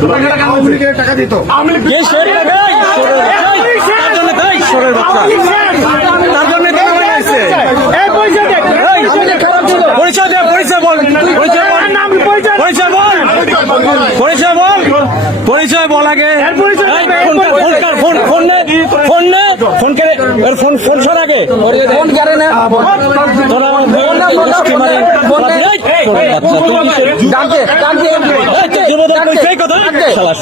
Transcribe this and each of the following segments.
টাকা দিত? পরিচয় দে পরিচয় বল পরিচয় বল। পরিচয় বল। পরিচয় বল। পরিচয় বল আগে। Phone phone phone phone phone করে এর ফোন ফোন সর আগে ফোন করে না শুনে এটা শালা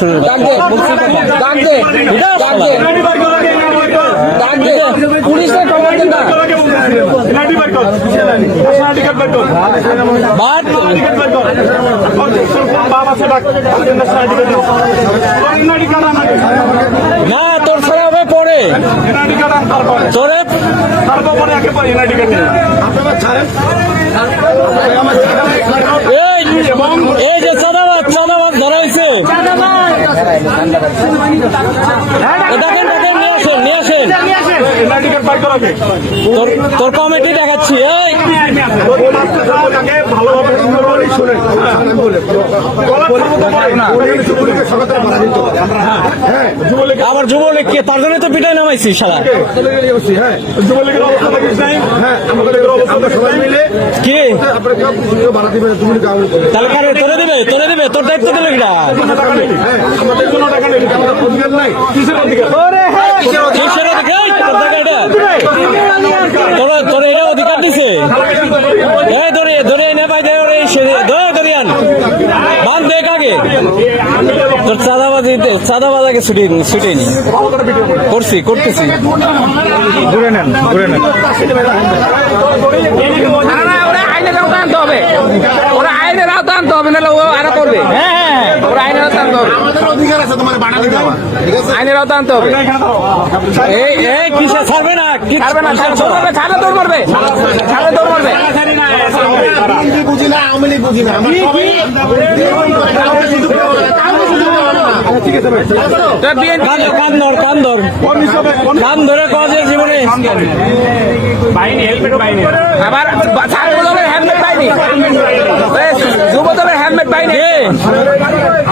বাট না তোর ছাড়া তোরে এই যে চাঁদাবাদ চাঁদাবাদ ধরা হয়েছে দেখেন দেখেন নিয়ে আসেন নিয়ে আসেন তোর কমিটি দেখাচ্ছি এই ভালোভাবে সুন্দরভাবে শোনেন আমি বলে যুবলীগের সরকার বাধা দিত হ্যাঁ আমার যুবলীগ কে তার জন্য তো পিটাই নামাইছি মিলে কি? তাহলে কারে তোরে দিবে তোরে দিবে তোর দায়িত্ব দিলে কিনা আমাদের কোনো টাকা নেই। আমাদের অধিকার নাই। কিসের অধিকার? কিসের অধিকার? তোর জায়গা এটা। তোর তোর এটা অধিকার দিছে? এই ধরে ধরে এনে পাই ওরে ধরে তোর চাঁদাবাজি চাঁদাবাজ আগে ছুটি ছুটে নি। করছি করতেছি। ঘুরে নেন ঘুরে নেন। না, না, ওরা আইনের আওতায় আনতে হবে। ওরা আইনের আওতায় আনতে হবে নাহলে ও আরও করবে। হ্যাঁ ওরা আইনের আওতায় আনতে হবে আমাদের অধিকার আছে তোমার ঠিক আছে আইনের আওতায় আনতে হবে। এই এই কিসে ছাড়বে না ছাড়বে না ছাড়- দৌড় ছাড়লে দৌড় মারবে। ছাড়লে দৌড় মারবে। বুঝি না আওয়ামী লীগ বুঝি না। দেওয়া দেওয়া কান কান ধর কাজের জীবনে? আবার ছাত্র হেলমেট পাইনি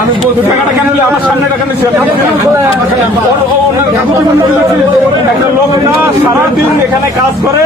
আমি বলছি টাকাটা কেন আমার সামনে টাকা নিচ্ছে একটা লোক না সারাদিন এখানে কাজ করে